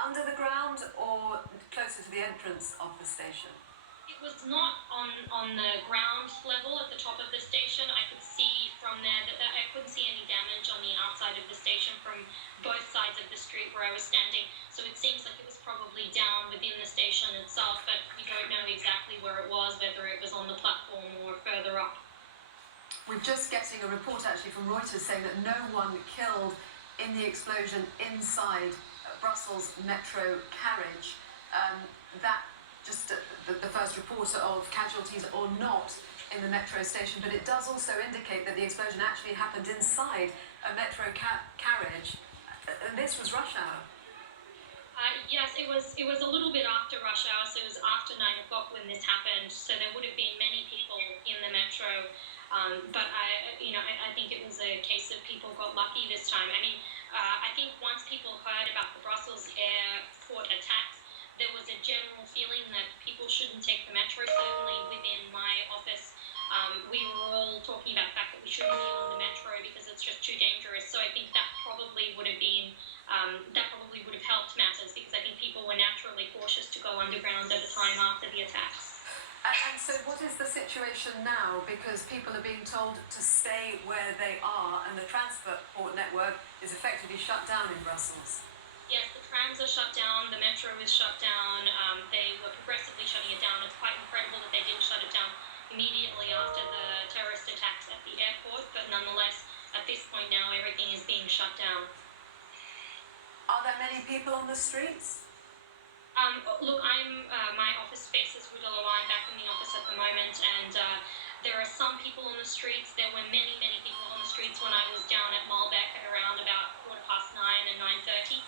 under the ground or closer to the entrance of the station? It was not on the ground level at the top of the station. I could see from there that I couldn't see any damage on the outside of the station from both sides of the street where I was standing. So it seems like it was probably down within the station itself, but we don't know exactly where it was, whether it was on the platform or further up. We're just getting a report actually from Reuters saying that no one killed in the explosion inside Brussels metro carriage. That just the first report of casualties or not in the metro station, but it does also indicate that the explosion actually happened inside a metro carriage, and this was rush hour. Yes, it was a little bit after rush hour, so it was after 9 o'clock when this happened, so there would have been many people in the metro, but I think it was a case of people got lucky this time. I mean, I think once people heard about the Brussels airport attacks, there was a general feeling that people shouldn't take the metro. Certainly within my office, we were all talking about the fact that we shouldn't be on the metro because it's just too dangerous. So I think that probably would have been, helped matters, because I think people were naturally cautious to go underground at the time after the attacks. And so what is the situation now? Because people are being told to stay where they are, and the transport network is effectively shut down in Brussels. Yes, the trams are shut down, the metro is shut down, they were progressively shutting it down. It's quite incredible that they didn't shut it down immediately after the terrorist attacks at the airport, but nonetheless, at this point now, everything is being shut down. Are there many people on the streets? Look, my office space is Rue de la Loi. I'm back in the office at the moment, and there are some people on the streets. There were many, many people on the streets when I was down at Malbec at around about 9:15 and 9:30.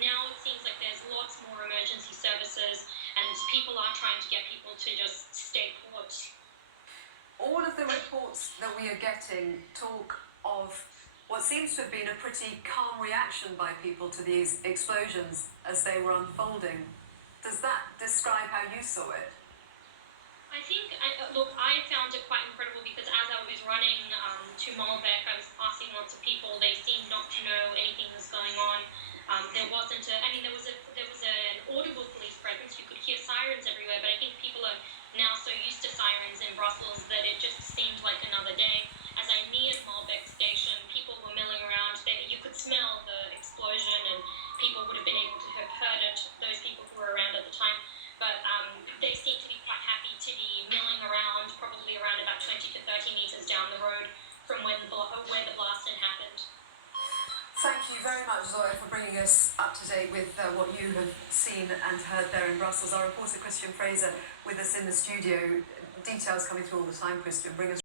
Now it seems like there's lots more emergency services, and people are trying to get people to just stay put. All of the reports that we are getting talk of what seems to have been a pretty calm reaction by people to these explosions as they were unfolding. Does that describe how you saw it? I think, I found it quite incredible because as I was running to Malbec, I was passing lots of people. They seemed not to know anything was going on. There wasn't there was an audible police presence. You could hear sirens everywhere, but I think people are now so used to sirens in Brussels that it just seemed like another day. As I neared Malbec station, people were milling around. You could smell the explosion, and people would have been able to have heard it, those people who were around at the time. But they seemed to be quite happy to be milling around, probably around about 20 to 30 meters down the road from where the blast had happened. Thank you very much, Zoya, for bringing us up to date with what you have seen and heard there in Brussels. Our reporter, Christian Fraser, with us in the studio. Details coming through all the time, Christian. Bring us